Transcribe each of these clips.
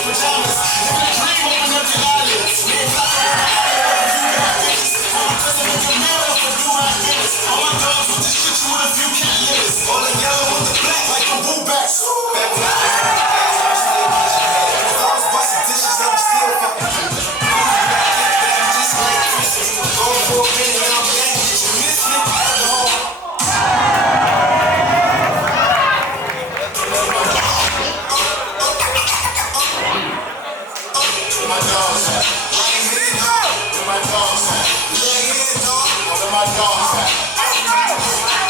pajamas. Living a dream, open up your eyelids. Me and Flocko on the island, you got bitches. I'm a cousin with your mirror for do my business. All my dogs with the shit you with a few cat litters. All the yellow with the black like a boo backs. Back when I was busting dishes, I'm still fucking. Just like Christmas. Going for a minute, now I'm back. Did you miss me? My dogs at? Right here, dog. Where my dogs at? Right here, dog. Where my dogs at? I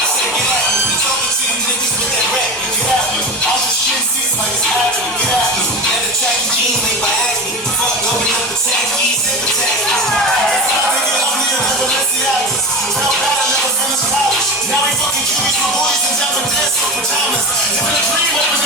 said, get at me. You talking to you niggas with that rap. Get at me. I was just shitting seats like it's happening. Get at me. Never tacky jeans made by acne. Fuck going up the tackies and the tackies. That's how they get ugly and never let the actors. Felt bad I never finished college. Now we fucking cuties with boys and jumping dance on pajamas. Living a dream,